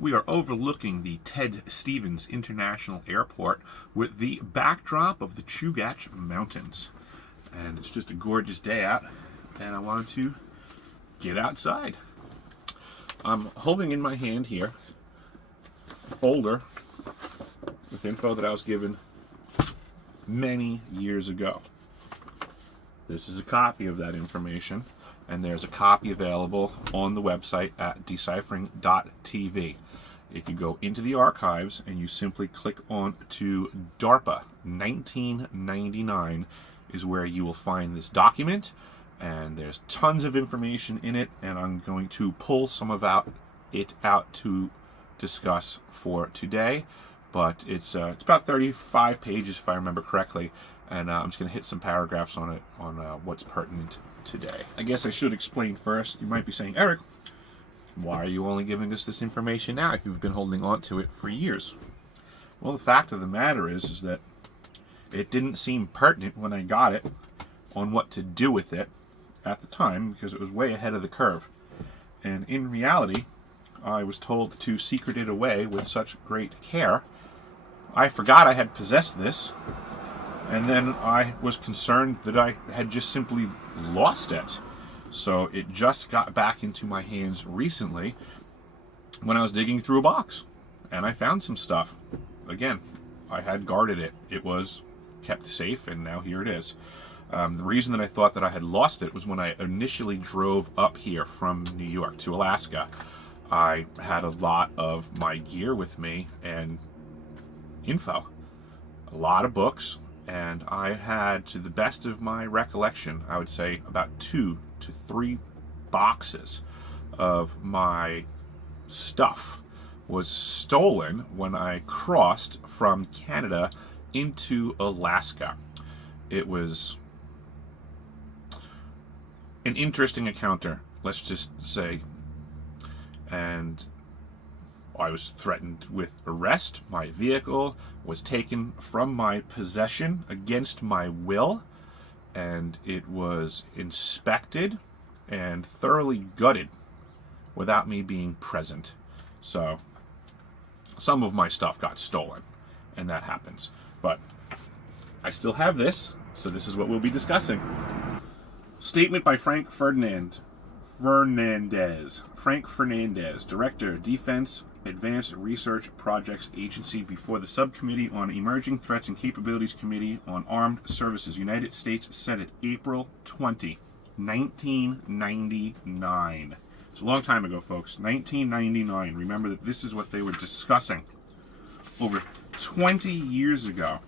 We are overlooking the Ted Stevens International Airport with the backdrop of the Chugach Mountains. And it's just a gorgeous day out, and I wanted to get outside. I'm holding in my hand here a folder with info that I was given many years ago. This is a copy of that information, and there's a copy available on the website at deciphering.tv. If you go into the archives and you simply click on to DARPA 1999 is where you will find this document, and there's tons of information in it, and I'm going to pull some of it out to discuss for today. But it's about 35 pages if I remember correctly, and I'm just going to hit some paragraphs on it on what's pertinent today. I guess I should explain first. You might be saying, Eric, why are you only giving us this information now if you've been holding on to it for years? Well, the fact of the matter is that it didn't seem pertinent when I got it on what to do with it at the time, because it was way ahead of the curve. And in reality, I was told to secret it away with such great care. I forgot I had possessed this, and then I was concerned that I had just simply lost it. So it just got back into my hands recently when I was digging through a box, and I found some stuff. Again, I had guarded it. It was kept safe, and now here it is. The reason that I thought that I had lost it was when I initially drove up here from New York to Alaska. I had a lot of my gear with me and info, a lot of books, and I had, to the best of my recollection, I would say about 2 to 3 boxes of my stuff was stolen when I crossed from Canada into Alaska. It was an interesting encounter, let's just say, and I was threatened with arrest. My vehicle was taken from my possession against my will, and it was inspected and thoroughly gutted without me being present. So some of my stuff got stolen, and that happens. But I still have this, so this is what we'll be discussing. Statement by Frank Fernandez. Frank Fernandez, Director, Defense Advanced Research Projects Agency, before the Subcommittee on Emerging Threats and Capabilities Committee on Armed Services, United States Senate, April 20, 1999. It's a long time ago, folks. 1999. Remember that this is what they were discussing over 20 years ago.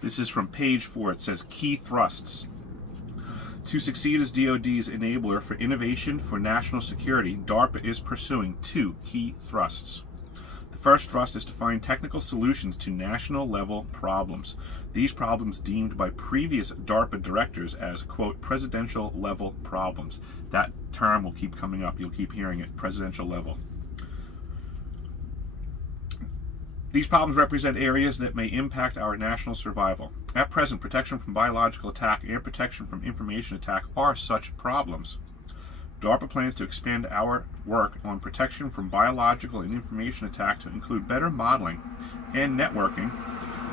This is from page 4. It says, Key Thrusts. To succeed as DoD's enabler for innovation for national security, DARPA is pursuing 2 key thrusts. The first thrust is to find technical solutions to national-level problems. These problems deemed by previous DARPA directors as, quote, presidential-level problems. That term will keep coming up. You'll keep hearing it, presidential level. These problems represent areas that may impact our national survival. At present, protection from biological attack and protection from information attack are such problems. DARPA plans to expand our work on protection from biological and information attack to include better modeling and networking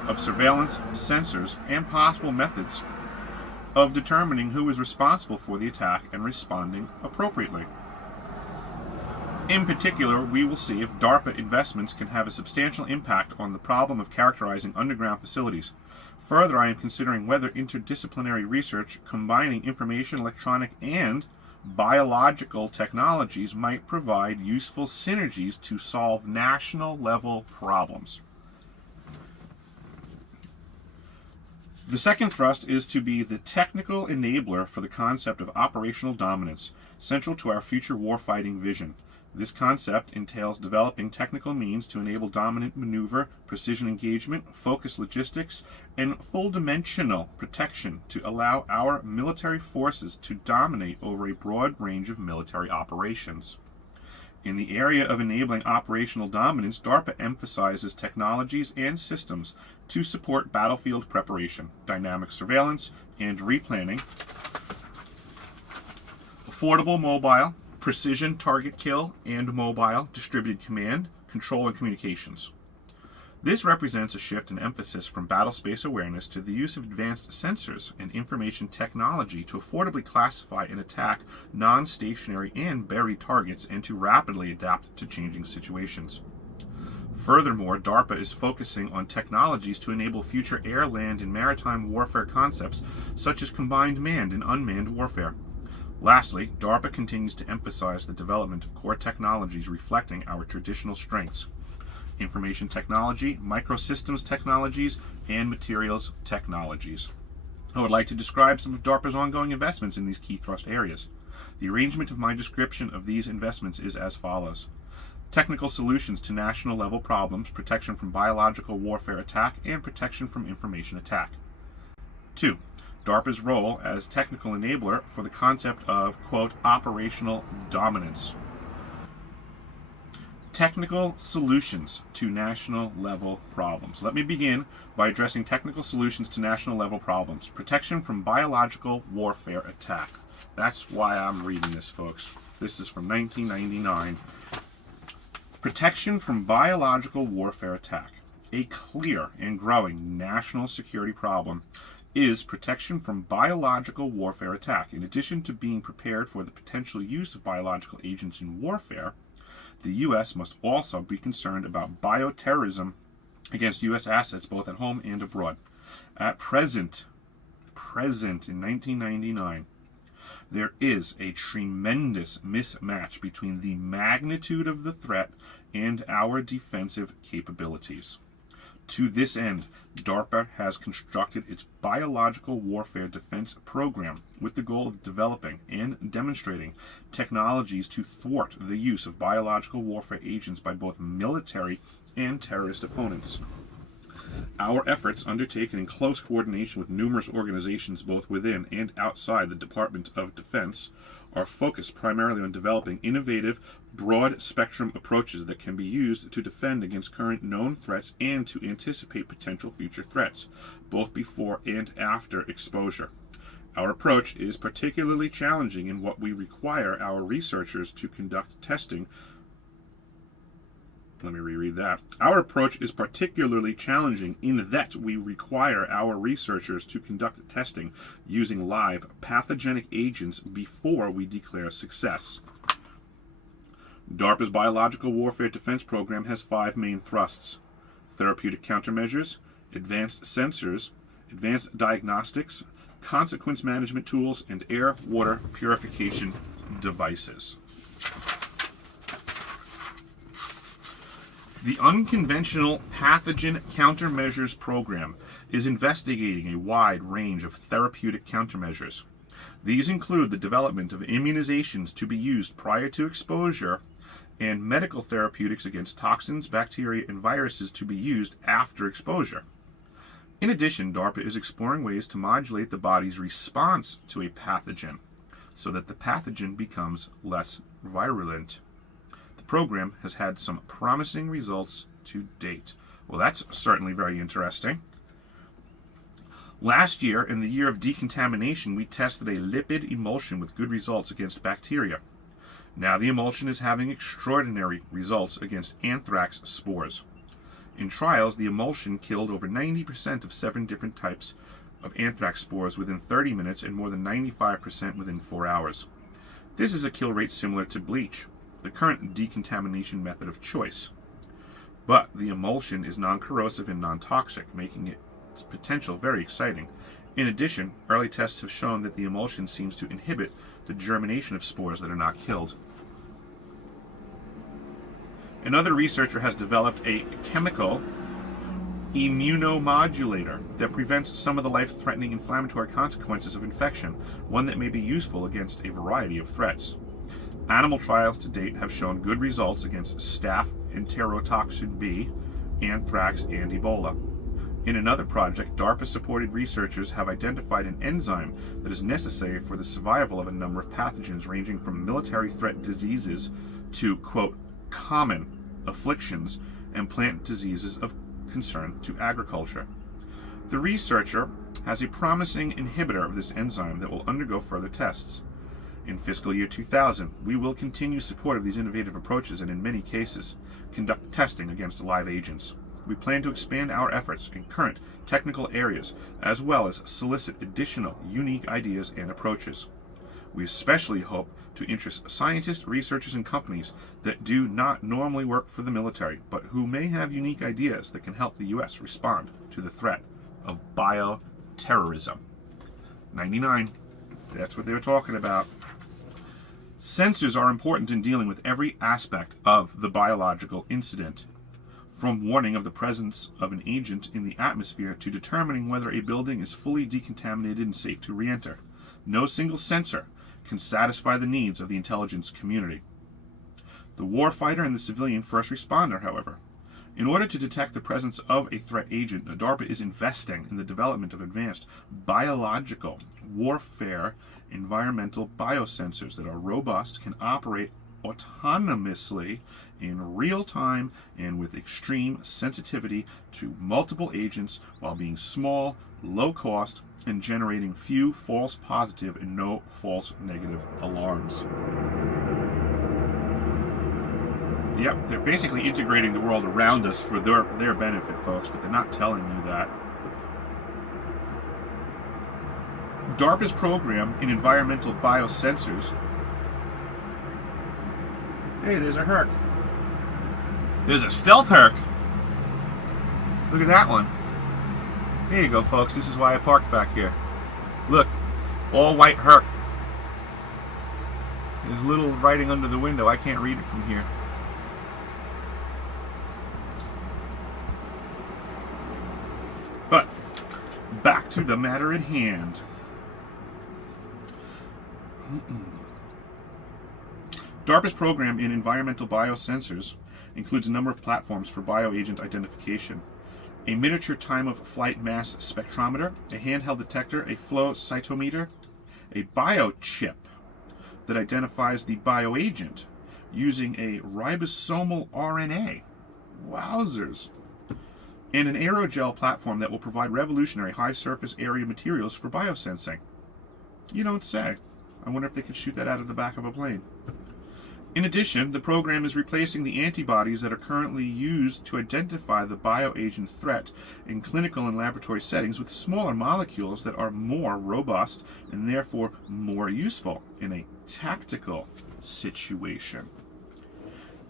of surveillance, sensors, and possible methods of determining who is responsible for the attack and responding appropriately. In particular, we will see if DARPA investments can have a substantial impact on the problem of characterizing underground facilities. Further, I am considering whether interdisciplinary research combining information, electronic, and biological technologies might provide useful synergies to solve national-level problems. The second thrust is to be the technical enabler for the concept of operational dominance, central to our future warfighting vision. This concept entails developing technical means to enable dominant maneuver, precision engagement, focused logistics, and full-dimensional protection to allow our military forces to dominate over a broad range of military operations. In the area of enabling operational dominance, DARPA emphasizes technologies and systems to support battlefield preparation, dynamic surveillance, and replanning, affordable, mobile, precision target kill and mobile distributed command, control, and communications. This represents a shift in emphasis from battle space awareness to the use of advanced sensors and information technology to affordably classify and attack non-stationary and buried targets and to rapidly adapt to changing situations. Furthermore, DARPA is focusing on technologies to enable future air, land, and maritime warfare concepts such as combined manned and unmanned warfare. Lastly, DARPA continues to emphasize the development of core technologies reflecting our traditional strengths: information technology, microsystems technologies, and materials technologies. I would like to describe some of DARPA's ongoing investments in these key thrust areas. The arrangement of my description of these investments is as follows: technical solutions to national level problems, protection from biological warfare attack, and protection from information attack. 2. DARPA's role as technical enabler for the concept of, quote, operational dominance. Technical solutions to national level problems. Let me begin by addressing technical solutions to national level problems. Protection from biological warfare attack. That's why I'm reading this, folks. This is from 1999. Protection from biological warfare attack. A clear and growing national security problem is protection from biological warfare attack. In addition to being prepared for the potential use of biological agents in warfare, the U.S. must also be concerned about bioterrorism against U.S. assets both at home and abroad. At present in 1999, there is a tremendous mismatch between the magnitude of the threat and our defensive capabilities. To this end, DARPA has constructed its biological warfare defense program with the goal of developing and demonstrating technologies to thwart the use of biological warfare agents by both military and terrorist opponents. Our efforts, undertaken in close coordination with numerous organizations both within and outside the Department of Defense, are focused primarily on developing innovative, broad-spectrum approaches that can be used to defend against current known threats and to anticipate potential future threats, both before and after exposure. Our approach is particularly challenging in what we require our researchers to conduct testing. Let me reread that. Our approach is particularly challenging in that we require our researchers to conduct testing using live pathogenic agents before we declare success. DARPA's biological warfare defense program has 5 main thrusts: therapeutic countermeasures, advanced sensors, advanced diagnostics, consequence management tools, and air-water purification devices. The Unconventional Pathogen Countermeasures Program is investigating a wide range of therapeutic countermeasures. These include the development of immunizations to be used prior to exposure and medical therapeutics against toxins, bacteria, and viruses to be used after exposure. In addition, DARPA is exploring ways to modulate the body's response to a pathogen so that the pathogen becomes less virulent. The program has had some promising results to date. Well, that's certainly very interesting. Last year, in the year of decontamination, we tested a lipid emulsion with good results against bacteria. Now the emulsion is having extraordinary results against anthrax spores. In trials, the emulsion killed over 90% of 7 different types of anthrax spores within 30 minutes and more than 95% within 4 hours. This is a kill rate similar to bleach, the current decontamination method of choice. But the emulsion is non-corrosive and non-toxic, making its potential very exciting. In addition, early tests have shown that the emulsion seems to inhibit the germination of spores that are not killed. Another researcher has developed a chemical immunomodulator that prevents some of the life-threatening inflammatory consequences of infection, one that may be useful against a variety of threats. Animal trials to date have shown good results against staph enterotoxin B, anthrax, and Ebola. In another project, DARPA-supported researchers have identified an enzyme that is necessary for the survival of a number of pathogens ranging from military threat diseases to, quote, common afflictions and plant diseases of concern to agriculture. The researcher has a promising inhibitor of this enzyme that will undergo further tests. In fiscal year 2000, we will continue support of these innovative approaches and in many cases, conduct testing against live agents. We plan to expand our efforts in current technical areas as well as solicit additional unique ideas and approaches. We especially hope to interest scientists, researchers, and companies that do not normally work for the military, but who may have unique ideas that can help the U.S. respond to the threat of bioterrorism. 99. That's what they were talking about. Sensors are important in dealing with every aspect of the biological incident, from warning of the presence of an agent in the atmosphere to determining whether a building is fully decontaminated and safe to re-enter. No single sensor can satisfy the needs of the intelligence community. The warfighter and the civilian first responder, however. In order to detect the presence of a threat agent, DARPA is investing in the development of advanced biological warfare environmental biosensors that are robust, can operate autonomously in real time, and with extreme sensitivity to multiple agents while being small, low cost, and generating few false positive and no false negative alarms. Yep, they're basically integrating the world around us for their benefit, folks, but they're not telling you that. DARPA's program in environmental biosensors. Hey, there's a Herc. There's a stealth Herc. Look at that one. Here you go, folks. This is why I parked back here. Look, all white Herc. There's little writing under the window. I can't read it from here. But back to the matter at hand. DARPA's program in environmental biosensors includes a number of platforms for bioagent identification. A miniature time-of-flight mass spectrometer, a handheld detector, a flow cytometer, a biochip that identifies the bioagent using a ribosomal RNA. Wowzers. And an aerogel platform that will provide revolutionary high-surface area materials for biosensing. You don't say. I wonder if they could shoot that out of the back of a plane. In addition, the program is replacing the antibodies that are currently used to identify the bioagent threat in clinical and laboratory settings with smaller molecules that are more robust and therefore more useful in a tactical situation.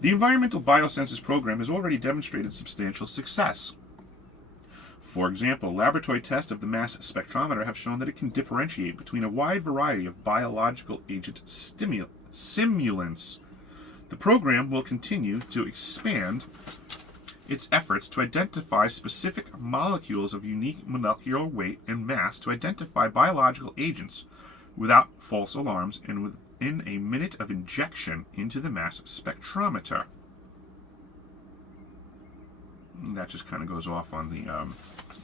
The Environmental Biosensors program has already demonstrated substantial success. For example, laboratory tests of the mass spectrometer have shown that it can differentiate between a wide variety of biological agent simulants. The program will continue to expand its efforts to identify specific molecules of unique molecular weight and mass to identify biological agents without false alarms and within a minute of injection into the mass spectrometer. And that just kind of goes off on the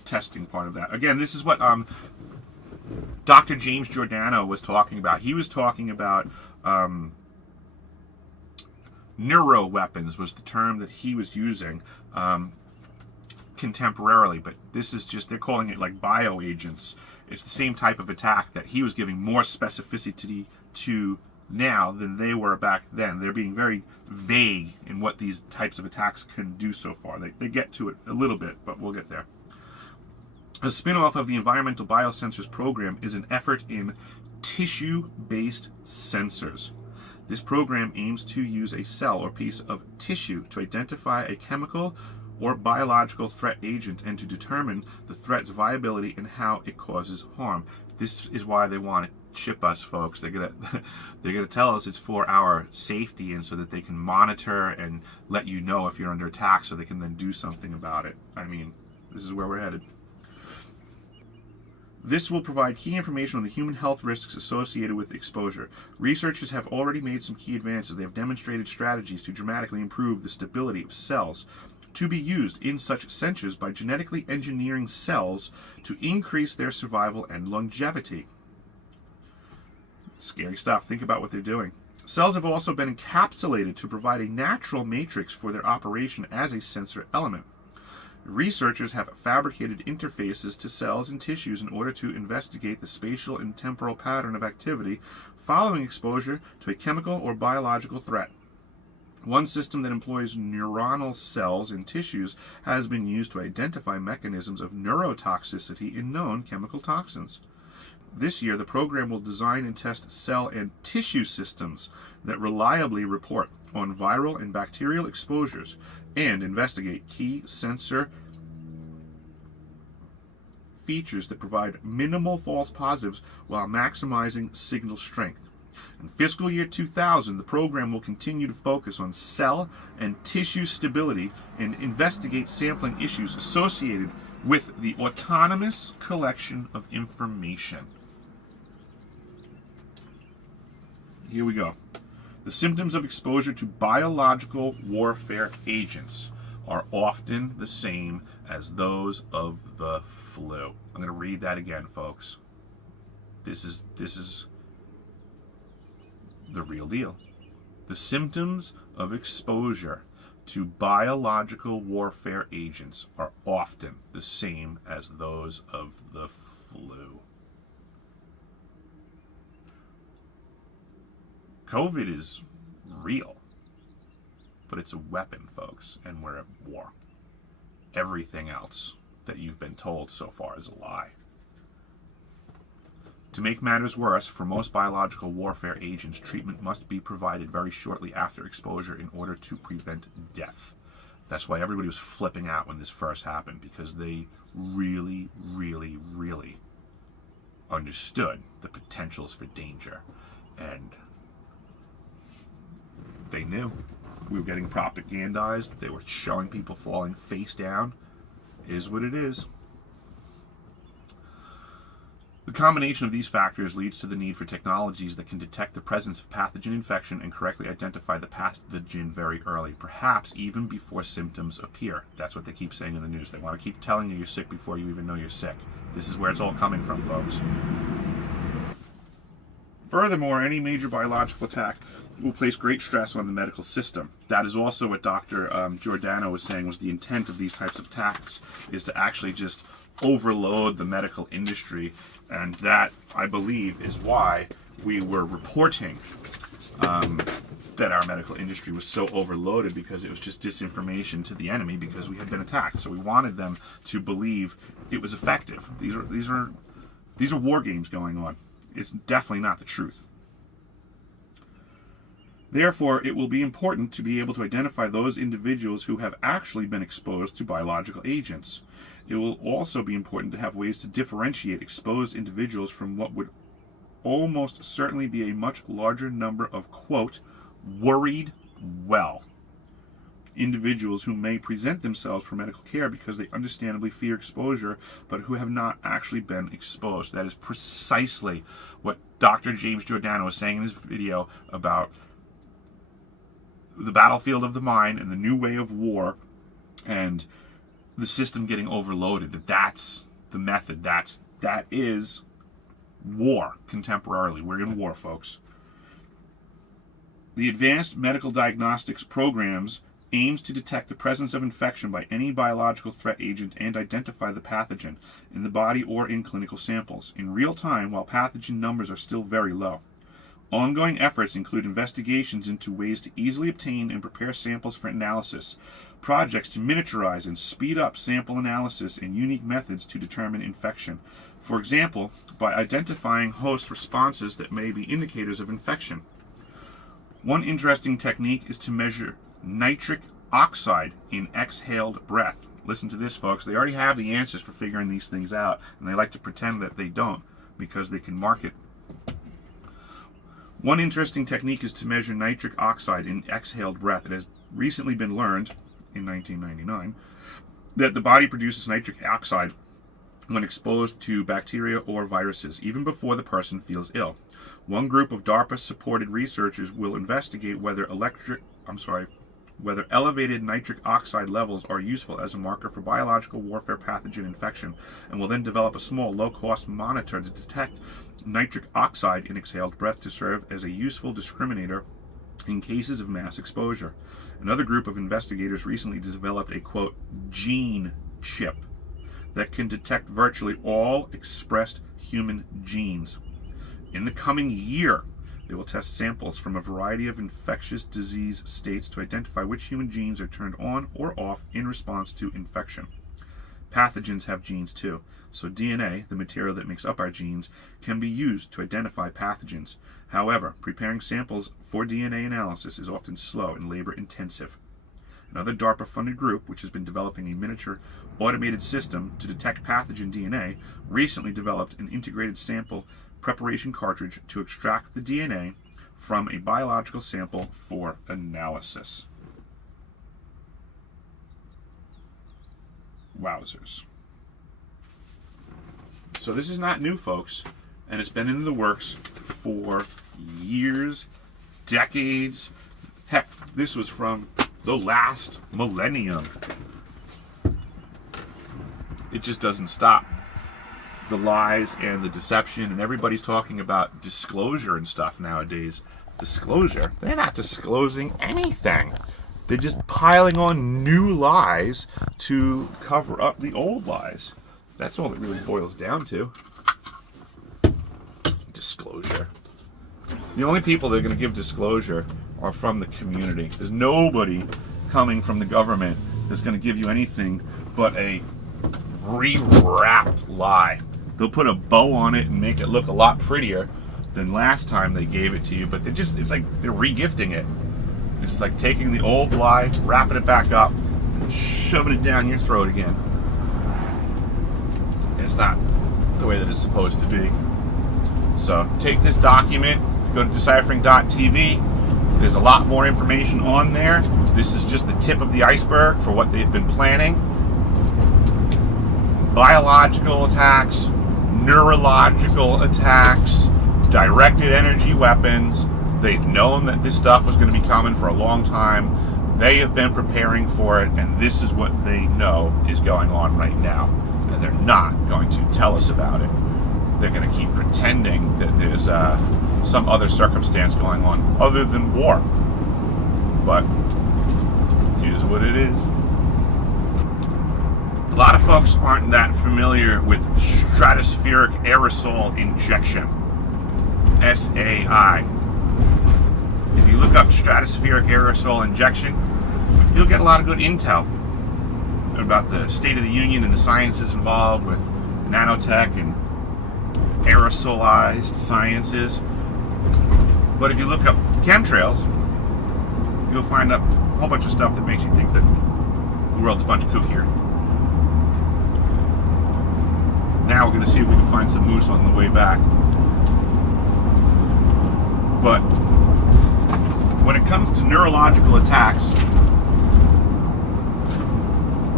testing part of that. Again, this is what Dr. James Giordano was talking about. He was talking about neuroweapons was the term that he was using contemporarily, but this is just, they're calling it like bioagents. It's the same type of attack that he was giving more specificity to now than they were back then. They're being very vague in what these types of attacks can do so far. They get to it a little bit, but we'll get there. A spin-off of the Environmental Biosensors program is an effort in tissue-based sensors. This program aims to use a cell or piece of tissue to identify a chemical or biological threat agent and to determine the threat's viability and how it causes harm. This is why they want to chip us, folks. They're gonna tell us it's for our safety and so that they can monitor and let you know if you're under attack so they can then do something about it. I mean, this is where we're headed. This will provide key information on the human health risks associated with exposure. Researchers have already made some key advances. They have demonstrated strategies to dramatically improve the stability of cells to be used in such sensors by genetically engineering cells to increase their survival and longevity. Scary stuff. Think about what they're doing. Cells have also been encapsulated to provide a natural matrix for their operation as a sensor element. Researchers have fabricated interfaces to cells and tissues in order to investigate the spatial and temporal pattern of activity following exposure to a chemical or biological threat. One system that employs neuronal cells in tissues has been used to identify mechanisms of neurotoxicity in known chemical toxins. This year, the program will design and test cell and tissue systems that reliably report on viral and bacterial exposures and investigate key sensor features that provide minimal false positives while maximizing signal strength. In fiscal year 2000, the program will continue to focus on cell and tissue stability and investigate sampling issues associated with the autonomous collection of information. Here we go. The symptoms of exposure to biological warfare agents are often the same as those of the flu. I'm going to read that again, folks. This is the real deal. The symptoms of exposure to biological warfare agents are often the same as those of the flu. COVID is real, but it's a weapon, folks, and we're at war. Everything else that you've been told so far is a lie. To make matters worse, for most biological warfare agents, treatment must be provided very shortly after exposure in order to prevent death. That's why everybody was flipping out when this first happened, because they really, really, really understood the potentials for danger. And they knew. We were getting propagandized. They were showing people falling face down. Is what it is. The combination of these factors leads to the need for technologies that can detect the presence of pathogen infection and correctly identify the pathogen very early, perhaps even before symptoms appear. That's what they keep saying in the news. They want to keep telling you you're sick before you even know you're sick. This is where it's all coming from, folks. Furthermore, any major biological attack will place great stress on the medical system. That is also what Dr. Giordano was saying was the intent of these types of attacks, is to actually just overload the medical industry. And that, I believe, is why we were reporting that our medical industry was so overloaded, because it was just disinformation to the enemy because we had been attacked. So we wanted them to believe it was effective. These are war games going on. It's definitely not the truth. Therefore, it will be important to be able to identify those individuals who have actually been exposed to biological agents. It will also be important to have ways to differentiate exposed individuals from what would almost certainly be a much larger number of, quote, worried well individuals who may present themselves for medical care because they understandably fear exposure, but who have not actually been exposed. That is precisely what Dr. James Giordano was saying in his video about the battlefield of the mind and the new way of war and the system getting overloaded. That's the method. That is war contemporarily. We're in war, folks. The Advanced Medical Diagnostics Programs aims to detect the presence of infection by any biological threat agent and identify the pathogen in the body or in clinical samples in real time while pathogen numbers are still very low. Ongoing efforts include investigations into ways to easily obtain and prepare samples for analysis, projects to miniaturize and speed up sample analysis, and unique methods to determine infection. For example, by identifying host responses that may be indicators of infection. One interesting technique is to measure nitric oxide in exhaled breath. Listen to this, folks. They already have the answers for figuring these things out, and they like to pretend that they don't because they can market. One interesting technique is to measure nitric oxide in exhaled breath. It has recently been learned, in 1999, that the body produces nitric oxide when exposed to bacteria or viruses, even before the person feels ill. One group of DARPA-supported researchers will investigate whether elevated nitric oxide levels are useful as a marker for biological warfare pathogen infection, and will then develop a small, low-cost monitor to detect nitric oxide in exhaled breath to serve as a useful discriminator in cases of mass exposure. Another group of investigators recently developed a, quote, gene chip that can detect virtually all expressed human genes. In the coming year, they will test samples from a variety of infectious disease states to identify which human genes are turned on or off in response to infection. Pathogens have genes too, so DNA, the material that makes up our genes, can be used to identify pathogens. However, preparing samples for DNA analysis is often slow and labor-intensive. Another DARPA-funded group, which has been developing a miniature automated system to detect pathogen DNA, recently developed an integrated sample preparation cartridge to extract the DNA from a biological sample for analysis. Wowzers. So this is not new, folks, and it's been in the works for years, decades. Heck, this was from the last millennium. It just doesn't stop. The lies and the deception, and everybody's talking about disclosure and stuff nowadays. Disclosure? They're not disclosing anything. They're just piling on new lies to cover up the old lies. That's all it really boils down to. Disclosure. The only people that are going to give disclosure are from the community. There's nobody coming from the government that's going to give you anything but a re-wrapped lie. They'll put a bow on it and make it look a lot prettier than last time they gave it to you, but it's like they're re-gifting it. It's like taking the old lie, wrapping it back up, and shoving it down your throat again. And it's not the way that it's supposed to be. So take this document, go to deciphering.tv. There's a lot more information on there. This is just the tip of the iceberg for what they've been planning. Biological attacks, neurological attacks, directed energy weapons. They've known that this stuff was going to be coming for a long time. They have been preparing for it, and this is what they know is going on right now. And they're not going to tell us about it. They're going to keep pretending that there's some other circumstance going on other than war. But it is what it is. A lot of folks aren't that familiar with stratospheric aerosol injection, SAI. If you look up stratospheric aerosol injection, you'll get a lot of good intel about the state of the union and the sciences involved with nanotech and aerosolized sciences. But if you look up chemtrails, you'll find a whole bunch of stuff that makes you think that the world's a bunch of kookier. Now we're going to see if we can find some moose on the way back. But when it comes to neurological attacks,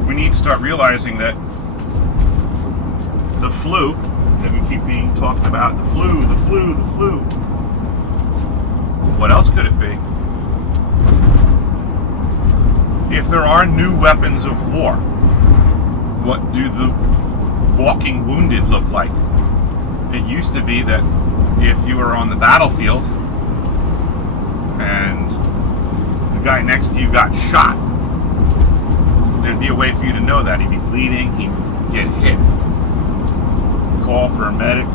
we need to start realizing that the flu that we keep being talked about, the flu, what else could it be? If there are new weapons of war, what do the walking wounded look like? It used to be that if you were on the battlefield and the guy next to you got shot, there'd be a way for you to know that. He'd be bleeding, he'd get hit, call for a medic,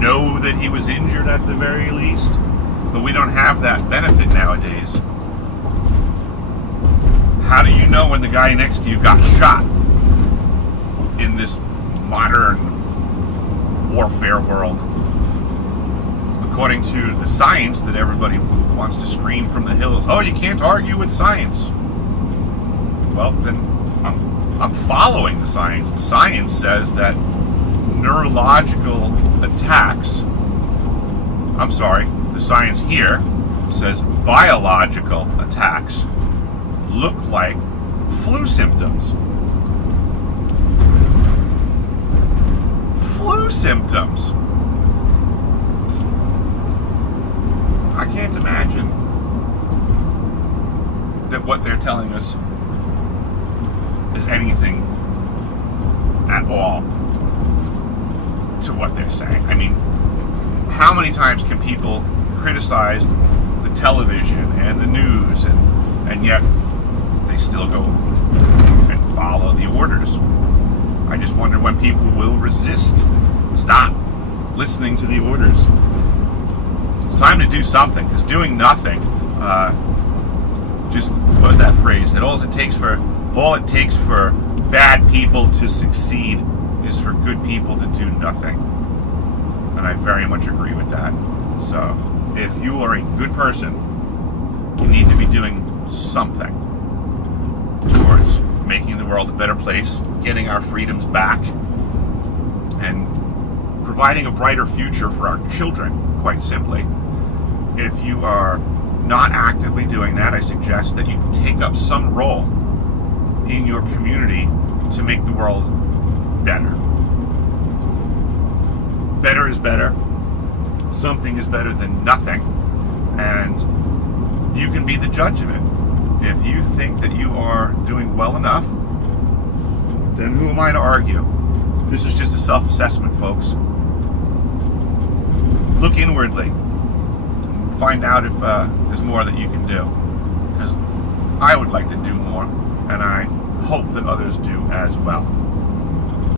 know that he was injured at the very least. But we don't have that benefit nowadays. How do you know when the guy next to you got shot in this modern warfare world? According to the science that everybody wants to scream from the hills, oh, you can't argue with science. Well, then I'm following the science. The science says that neurological attacks, the science here says biological attacks look like flu symptoms. Flu symptoms. I can't imagine that what they're telling us is anything at all to what they're saying. I mean, how many times can people criticize the television and the news and yet they still go and follow the orders? I just wonder when people will resist, stop listening to the orders. It's time to do something, because doing nothing, just, what was that phrase? That all it takes for bad people to succeed is for good people to do nothing. And I very much agree with that. So, if you are a good person, you need to be doing something towards making the world a better place, getting our freedoms back, and providing a brighter future for our children, quite simply. If you are not actively doing that, I suggest that you take up some role in your community to make the world better. Better is better. Something is better than nothing. And you can be the judge of it. If you think that you are doing well enough, then who am I to argue? This is just a self-assessment, folks. Look inwardly and find out if there's more that you can do. Because I would like to do more, and I hope that others do as well.